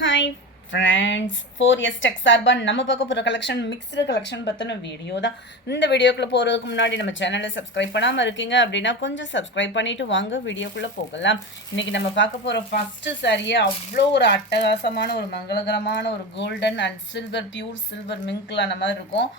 Hi friends, 4S tech சார்பாக நம்ம பார்க்க போகிற கலெக்ஷன் மிக்ஸ்டு கலெக்ஷன் பற்றின வீடியோ தான். இந்த வீடியோக்குள்ளே போகிறதுக்கு முன்னாடி நம்ம சேனலை சப்ஸ்கிரைப் பண்ணாமல் இருக்கீங்க அப்படின்னா கொஞ்சம் சப்ஸ்கிரைப் பண்ணிவிட்டு வாங்க வீடியோக்குள்ளே போகலாம். இன்றைக்கி நம்ம பார்க்க போகிற ஃபஸ்ட்டு சாரியே அவ்வளோ ஒரு அட்டகாசமான ஒரு மங்களகரமான ஒரு golden and silver pure silver மிங்க்லான மாதிரி இருக்கும்.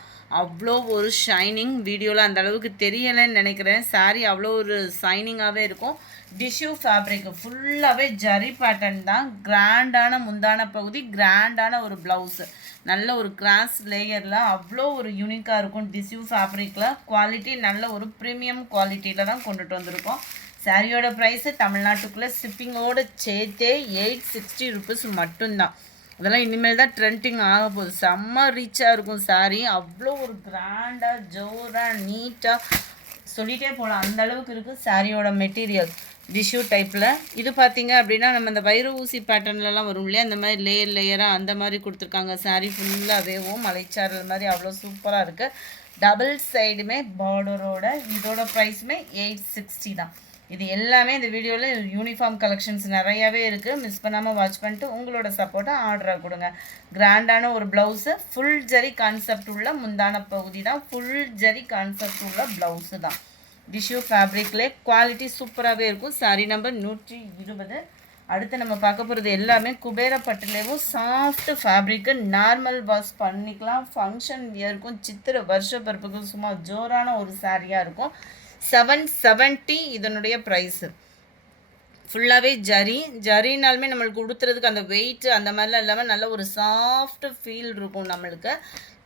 அவ்வளோ ஒரு ஷைனிங் வீடியோவில் அந்த அளவுக்கு தெரியலைன்னு நினைக்கிறேன். சாரீ அவ்வளோ ஒரு ஷைனிங்காகவே இருக்கும். டிஷ்யூ ஃபேப்ரிக் ஃபுல்லாகவே ஜரி பேட்டர்ன் தான். கிராண்டான முந்தான பகுதி, கிராண்டான ஒரு ப்ளவுஸு, நல்ல ஒரு கிராஸ் லேயரில் அவ்வளோ ஒரு யூனிக்காக இருக்கும். டிஷ்யூ ஃபேப்ரிக்கில் குவாலிட்டி நல்ல ஒரு ப்ரீமியம் குவாலிட்டியில் தான் கொண்டுட்டு வந்திருக்கோம். சாரியோட ப்ரைஸு தமிழ்நாட்டுக்குள்ளே ஷிப்பிங்கோடு சேர்த்தே 860 ருபீஸ் மட்டும்தான். அதெல்லாம் இனிமேல் தான் ட்ரெண்டிங் ஆக போகுது. செம்ம ரீச்சாக இருக்கும் சாரீ. அவ்வளோ ஒரு கிராண்டாக ஜோராக நீட்டாக சொல்லிகிட்டே போகலாம், அந்த அளவுக்கு இருக்குது சாரியோட மெட்டீரியல். டிஷ்யூ டைப்பில் இது பார்த்திங்க அப்படின்னா நம்ம இந்த வைர ஊசி பேட்டர்ன்லலாம் வரும் இல்லையா, அந்த மாதிரி லேயராக அந்த மாதிரி கொடுத்துருக்காங்க. சாரீ ஃபுல்லாகவேவும் மலைச்சாரல் மாதிரி அவ்வளோ சூப்பராக இருக்குது. டபுள் சைடுமே பார்டரோட. இதோட ப்ரைஸுமே 860 தான். இது எல்லாமே இந்த வீடியோவில் யூனிஃபார்ம் கலெக்ஷன்ஸ் நிறையாவே இருக்குது. மிஸ் பண்ணாமல் வாட்ச் பண்ணிட்டு உங்களோட சப்போர்ட்டை ஆர்டராக கொடுங்க. கிராண்டான ஒரு ப்ளவுஸு, ஃபுல் ஜரி கான்செப்ட் உள்ள முந்தான பகுதி தான். ஃபுல் ஜரி கான்செப்ட் உள்ள ப்ளவுஸு தான். டிஷ்யூ ஃபேப்ரிக்லே குவாலிட்டி சூப்பராகவே இருக்கும். சாரி நம்பர் 120. அடுத்து நம்ம பார்க்க போகிறது எல்லாமே குபேர பட்டுலேயும் சாஃப்ட் ஃபேப்ரிக்கு. நார்மல் வாஷ் பண்ணிக்கலாம். ஃபங்க்ஷன் வியருக்கும் சித்திரை வருஷ பருப்புக்கும் சும்மா ஜோரான ஒரு சாரியாக இருக்கும். 770 இதனுடைய ப்ரைஸு. ஃபுல்லாகவே ஜரினாலுமே நம்மளுக்கு உடுத்துறதுக்கு அந்த வெயிட் அந்த மாதிரிலாம் இல்லாமல் நல்ல ஒரு சாஃப்ட் ஃபீல் இருக்கும். நம்மளுக்கு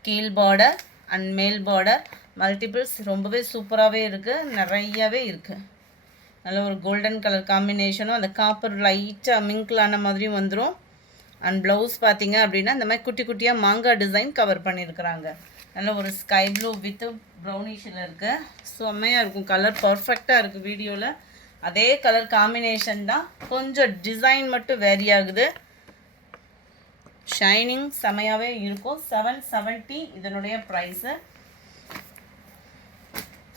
கீழ் பார்டர் அண்ட் மேல் பார்டர் மல்டிபிள்ஸ் ரொம்பவே சூப்பராகவே இருக்குது. நிறையாவே இருக்குது. நல்ல ஒரு கோல்டன் கலர் காம்பினேஷனும் அந்த காப்பர் லைட்டாக மிங்கிளான மாதிரியும் வந்துடும். அண்ட் ப்ளவுஸ் பார்த்திங்க அப்படின்னா இந்த மாதிரி குட்டி குட்டியாக மாங்காய் டிசைன் கவர் பண்ணியிருக்கிறாங்க. நல்ல ஒரு ஸ்கை ப்ளூ வித் ப்ரௌனிஷில் இருக்குது. செம்மையாக இருக்கும். கலர் பர்ஃபெக்டாக இருக்குது. வீடியோவில் அதே கலர் காம்பினேஷன் தான், கொஞ்சம் டிசைன் மட்டும் வேரி ஆகுது. ஷைனிங் செம்மையாகவே இருக்கும். 770 இதனுடைய ப்ரைஸு.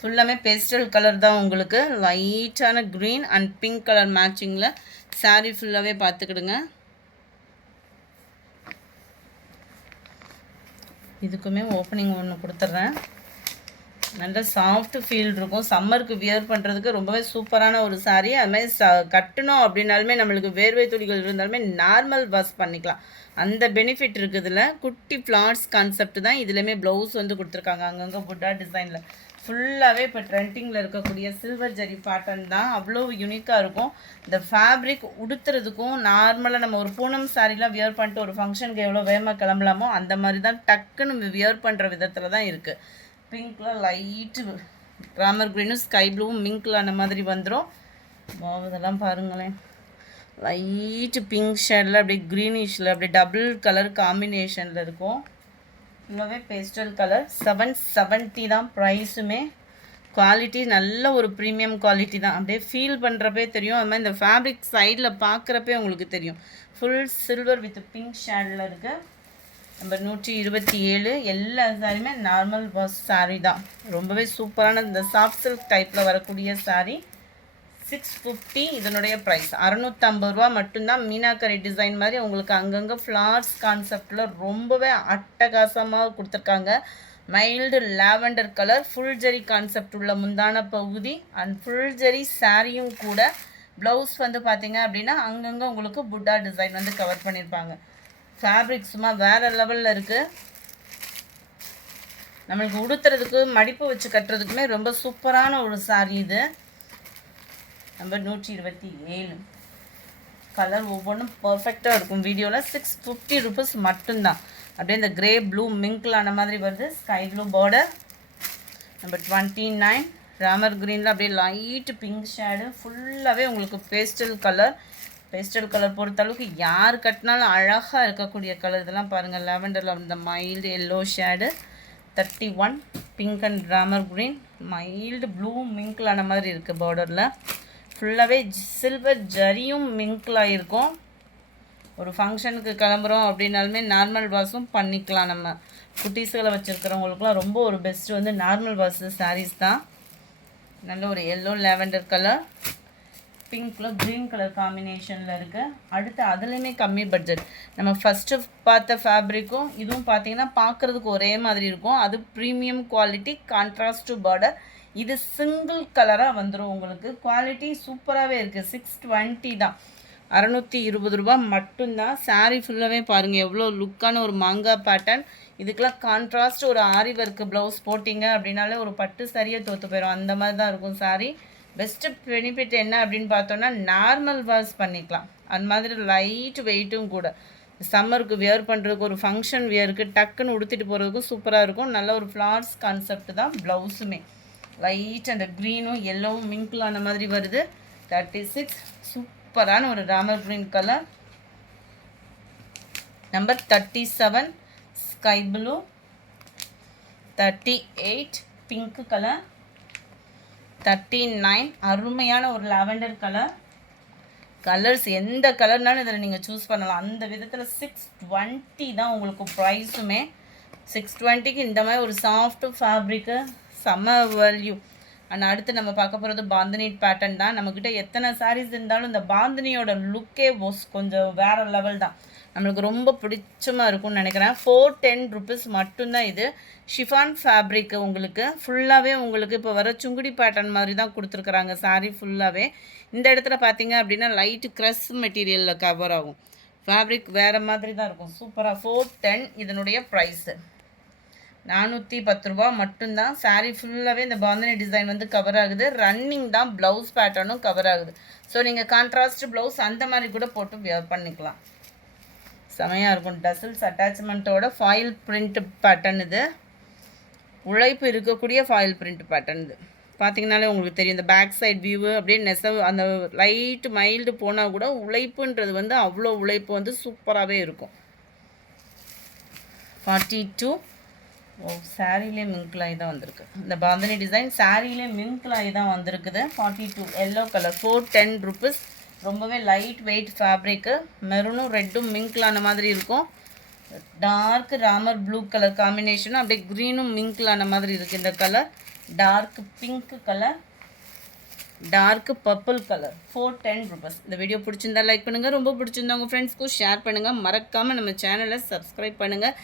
ஃபுல்லாமே பேஸ்டல் கலர் தான். உங்களுக்கு லைட்டான க்ரீன் அண்ட் பிங்க் கலர் மேட்சிங்கில் சாரீ ஃபுல்லாகவே பார்த்துக்கிடுங்க. இதுக்குமே ஓப்பனிங் ஒன்று கொடுத்துட்றேன். நல்ல சாஃப்ட் ஃபீல் இருக்கும். சம்மருக்கு வியர் பண்ணுறதுக்கு ரொம்பவே சூப்பரான ஒரு சாரீ. அதுமாதிரி கட்டணும் அப்படின்னாலுமே நம்மளுக்கு வேர்வை துளிகள் இருந்தாலுமே நார்மல் வாஷ் பண்ணிக்கலாம். அந்த பெனிஃபிட் இருக்குதுல. குட்டி ஃப்ளார்ஸ் கான்செப்ட் தான். இதுலேயுமே ப்ளவுஸ் வந்து கொடுத்துருக்காங்க அங்கங்கே புட்டா டிசைனில். ஃபுல்லாகவே இப்போ ட்ரெண்டிங்கில் இருக்கக்கூடிய சில்வர் ஜரி பேட்டர்ன் தான். அவ்வளோ யூனிக்காக இருக்கும். இந்த ஃபேப்ரிக் உடுத்துறதுக்கும் நார்மலாக நம்ம ஒரு பூனம் சாரீலாம் வியர் பண்ணிட்டு ஒரு ஃபங்க்ஷனுக்கு எவ்வளோ வேகமாக கிளம்பலாமோ அந்த மாதிரி தான் டக்குன்னு வியர் பண்ணுற விதத்தில் தான் இருக்குது. பிங்க்கில் லைட்டு ராமர் க்ரீனும் ஸ்கை ப்ளூவும் மிங்கில் அந்த மாதிரி வந்துடும். இதெல்லாம் பாருங்களேன், லைட்டு பிங்க் ஷேடில் அப்படியே க்ரீனிஷில் அப்படியே டபுள் கலர் காம்பினேஷனில் இருக்கும். ஃபுல்லாகவே பேஸ்டல் கலர். 770 தான் ப்ரைஸுமே. குவாலிட்டி நல்ல ஒரு ப்ரீமியம் குவாலிட்டி தான். அப்படியே ஃபீல் பண்ணுறப்பே தெரியும். அது மாதிரி இந்த ஃபேப்ரிக் சைடில் பார்க்குறப்பே உங்களுக்கு தெரியும். ஃபுல் சில்வர் வித் பிங்க் ஷேடில் இருக்குது. நம்பர் 127. எல்லா சாரியுமே நார்மல் வாஷ் சாரீ தான். ரொம்பவே சூப்பரான இந்த சாஃப்ட் சில்க் டைப்பில் வரக்கூடிய சாரீ. 650 இதனுடைய ப்ரைஸ். 650 ரூபா மட்டும்தான். மீனாக்கரி டிசைன் மாதிரி உங்களுக்கு அங்கங்கே ஃப்ளார்ஸ் கான்செப்டில் ரொம்பவே அட்டகாசமாக கொடுத்துருக்காங்க. Mild lavender colour, full zari concept உள்ள முந்தான பகுதி அண்ட் ஃபுல் ஜரி சாரியும் கூட. ப்ளவுஸ் வந்து பார்த்திங்க அப்படின்னா அங்கங்கே உங்களுக்கு புட்டா டிசைன் வந்து கவர் பண்ணியிருப்பாங்க. ஃபேப்ரிக் சும்மா வேறு லெவலில் இருக்குது. நம்மளுக்கு உடுத்துறதுக்கு மடிப்பு வச்சு கட்டுறதுக்குமே ரொம்ப சூப்பரான ஒரு சாரீ இது. நம்பர் 127. கலர் ஒவ்வொன்றும் பர்ஃபெக்டாக இருக்கும். வீடியோவில் 650 ருபீஸ் மட்டும்தான். அப்படியே இந்த கிரே ப்ளூ மிங்கிளான மாதிரி வருது. Sky blue border. Number 29. Ramar க்ரீனில் அப்படியே லைட்டு பிங்க் ஷேடு. ஃபுல்லாகவே உங்களுக்கு பேஸ்டல் கலர். பேஸ்டல் கலர் பொறுத்தளவுக்கு யார் கட்டினாலும் அழகாக இருக்கக்கூடிய கலர். இதெல்லாம் பாருங்கள், லாவெண்டரில் இந்த mild yellow shade. 31. Pink and Ramar green mild blue மிங்கிளான மாதிரி இருக்குது. பார்டரில் ஃபுல்லாகவே சில்வர் ஜரியும் மிங்கிளாக இருக்கும். ஒரு ஃபங்க்ஷனுக்கு கிளம்புறோம் அப்படின்னாலுமே நார்மல் வாஷும் பண்ணிக்கலாம். நம்ம குட்டீஸ்களை வச்சுருக்கிறவங்களுக்குலாம் ரொம்ப ஒரு பெஸ்ட்டு வந்து நார்மல் வாஷ் சாரீஸ் தான். நல்ல ஒரு எல்லோ லாவெண்டர் கலர். பிங்க்கில் க்ரீன் கலர் காம்பினேஷனில் இருக்குது. அடுத்து அதுலேயுமே கம்மி பட்ஜெட். நம்ம ஃபஸ்ட்டு பார்த்த ஃபேப்ரிக்கும் இதுவும் பார்த்தீங்கன்னா பார்க்குறதுக்கு ஒரே மாதிரி இருக்கும். அது ப்ரீமியம் குவாலிட்டி, கான்ட்ராஸ்ட் பார்டர். இது சிங்கிள் கலராக வந்துடும் உங்களுக்கு. குவாலிட்டி சூப்பராகவே இருக்குது. 620 தான், 620 ரூபா மட்டும்தான். சாரீ ஃபுல்லாகவே பாருங்கள் எவ்வளோ லுக்கான ஒரு மாங்காய் பேட்டர்ன். இதுக்கெல்லாம் கான்ட்ராஸ்ட் ஒரு ஆரி ஒர்க்கு ப்ளவுஸ் போட்டிங்க அப்படின்னாலே ஒரு பட்டு சரியாக தோற்று போயிடும். அந்த மாதிரி தான் இருக்கும் சாரீ. பெஸ்ட்டு பெனிஃபிட் என்ன அப்படின்னு பார்த்தோன்னா நார்மல் வாஷ் பண்ணிக்கலாம். அந்த மாதிரி லைட் வெயிட்டும் கூட. சம்மருக்கு வியர் பண்ணுறதுக்கு, ஒரு ஃபங்க்ஷன் வியருக்கு டக்குன்னு உடுத்திட்டு போகிறதுக்கும் சூப்பராக இருக்கும். நல்ல ஒரு ஃப்ளார்ஸ் கான்செப்ட் தான் ப்ளவுஸுமே. லைட் அந்த க்ரீனும் எல்லோவும் மிங்கிள் ஆன மாதிரி வருது. 36 சூப்பரான ஒரு Ramar green colour. Number 37 sky blue. 38 pink colour. 39 அருமையான ஒரு லாவெண்டர் கலர். கலர்ஸ் எந்த கலர்னாலும் இதில் நீங்கள் சூஸ் பண்ணலாம். அந்த விதத்தில் 620 தான் உங்களுக்கு ப்ரைஸுமே. 620க்கு இந்த மாதிரி ஒரு சாஃப்ட் ஃபேப்ரிக்கு செம்ம வேல்யூ. அண்ட் அடுத்து நம்ம பார்க்க போகிறது பாந்தினி பேட்டர்ன் தான். நம்மக்கிட்ட எத்தனை சாரீஸ் இருந்தாலும் இந்த பாந்தினியோட லுக்கே கொஞ்சம் வேறு லெவல் தான். நம்மளுக்கு ரொம்ப பிடிச்சமாக இருக்கும்னு நினைக்கிறேன். 410 ருபீஸ் மட்டும்தான். இது ஷிஃபான் ஃபேப்ரிக்கு உங்களுக்கு ஃபுல்லாகவே உங்களுக்கு இப்போ வர சுங்குடி பேட்டர்ன் மாதிரி தான் கொடுத்துருக்குறாங்க சாரீ ஃபுல்லாகவே. இந்த இடத்துல பார்த்தீங்க அப்படின்னா லைட்டு க்ரஷ் மெட்டீரியலில் கவர் ஆகும். ஃபேப்ரிக் வேறு மாதிரி தான் இருக்கும். சூப்பராக 410 இதனுடைய ப்ரைஸு 410 ரூபா மட்டும்தான். சாரீ ஃபுல்லாகவே இந்த பாந்தினி டிசைன் வந்து கவர் ஆகுது. ரன்னிங் தான், ப்ளவுஸ் பேட்டர்னும் கவர் ஆகுது. ஸோ நீங்கள் கான்ட்ராஸ்ட் ப்ளவுஸ் அந்த மாதிரி கூட போட்டு வியர் பண்ணிக்கலாம். செமையாக இருக்கும். டசில்ஸ் அட்டாச்மெண்ட்டோட ஃபாயில் பிரிண்ட் பேட்டர்ன். இது உழைப்பு இருக்கக்கூடிய ஃபாயில் பிரிண்ட் பேட்டர்ன். இது பார்த்தீங்கன்னாலே உங்களுக்கு தெரியும். இந்த பேக் சைட் வியூவு அப்படியே நெசவு அந்த லைட்டு மைல்டு போனால் கூட உழைப்புன்றது வந்து அவ்வளோ உழைப்பு வந்து சூப்பராகவே இருக்கும். 42 சாரிலே மின்க்லாய் தான் வந்திருக்கு. இந்த பாந்தினி டிசைன் சாரிலே மின்க்லாய் தான் வந்திருக்குது. 42 எல்லோ கலர் 410 ருபீஸ். ரொம்பவே லைட் வெயிட் ஃபேப்ரிக்கு. மெரூனும் ரெட்டும் மிங்க்லான மாதிரி இருக்கும். டார்க் ராமர் ப்ளூ கலர் காம்பினேஷனும் அப்படியே க்ரீனும் மிங்க்லான மாதிரி இருக்குது. இந்த colour dark pink colour, dark purple colour. 410 rupees. இந்த வீடியோ பிடிச்சிருந்தா லைக் பண்ணுங்கள். ரொம்ப பிடிச்சிருந்தா உங்கள் ஃப்ரெண்ட்ஸ்க்கும் ஷேர் பண்ணுங்கள். மறக்காமல் நம்ம சேனலை சப்ஸ்கிரைப் பண்ணுங்கள்.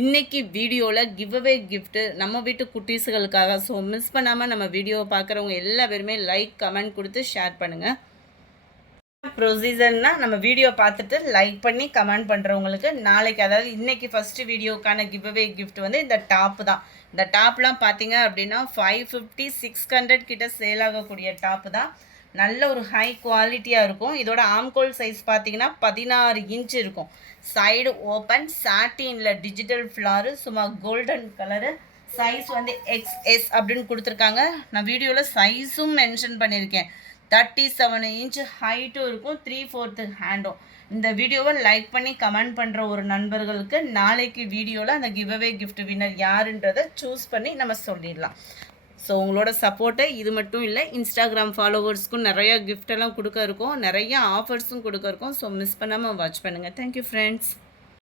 இன்றைக்கி வீடியோவில் கிவ்அவே கிஃப்ட்டு நம்ம வீட்டு குட்டீஸுகளுக்காக. ஸோ மிஸ் பண்ணாமல் நம்ம வீடியோவை பார்க்குறவங்க எல்லா பேருமே லைக் கமெண்ட் கொடுத்து ஷேர் பண்ணுங்கள். ப்ரொசீஜர்னால் நம்ம வீடியோ பார்த்துட்டு லைக் பண்ணி கமெண்ட் பண்ணுறவங்களுக்கு நாளைக்கு, அதாவது இன்றைக்கி ஃபஸ்ட்டு வீடியோக்கான கிவ்அவே கிஃப்ட் வந்து இந்த டாப்பு தான். இந்த டாப்லாம் பார்த்தீங்க அப்படின்னா 550-600 கிட்ட சேல் ஆகக்கூடிய டாப்பு தான். நல்ல ஒரு ஹை குவாலிட்டியாக இருக்கும். இதோட ஆம்கோல் சைஸ் பார்த்தீங்கன்னா 16 இன்ச் இருக்கும். சைடு ஓப்பன், சாட்டினில் டிஜிட்டல் ஃப்ளாரு, சும்மா கோல்டன் கலரு. சைஸ் வந்து XS அப்படின்னு கொடுத்துருக்காங்க. நான் வீடியோவில் சைஸும் மென்ஷன் பண்ணியிருக்கேன். 37 இன்ச் ஹைட்டும் இருக்கும், 3/4 ஹேண்டும். இந்த வீடியோவை லைக் பண்ணி கமெண்ட் பண்ணுற ஒரு நண்பர்களுக்கு நாளைக்கு வீடியோவில் அந்த கிவ்அவே கிஃப்ட் வின்னர் யாருன்றதை சூஸ் பண்ணி நம்ம சொல்லிடலாம். ஸோ உங்களோட சப்போர்ட்டை இது மட்டும் இல்லை, இன்ஸ்டாகிராம் ஃபாலோவர்ஸ்க்கும் நிறையா கிஃப்டெல்லாம் கொடுக்க இருக்கோம், நிறையா ஆஃபர்ஸும் கொடுக்க இருக்கோம். ஸோ மிஸ் பண்ணாமல் வாட்ச் பண்ணுங்கள். Thank you friends.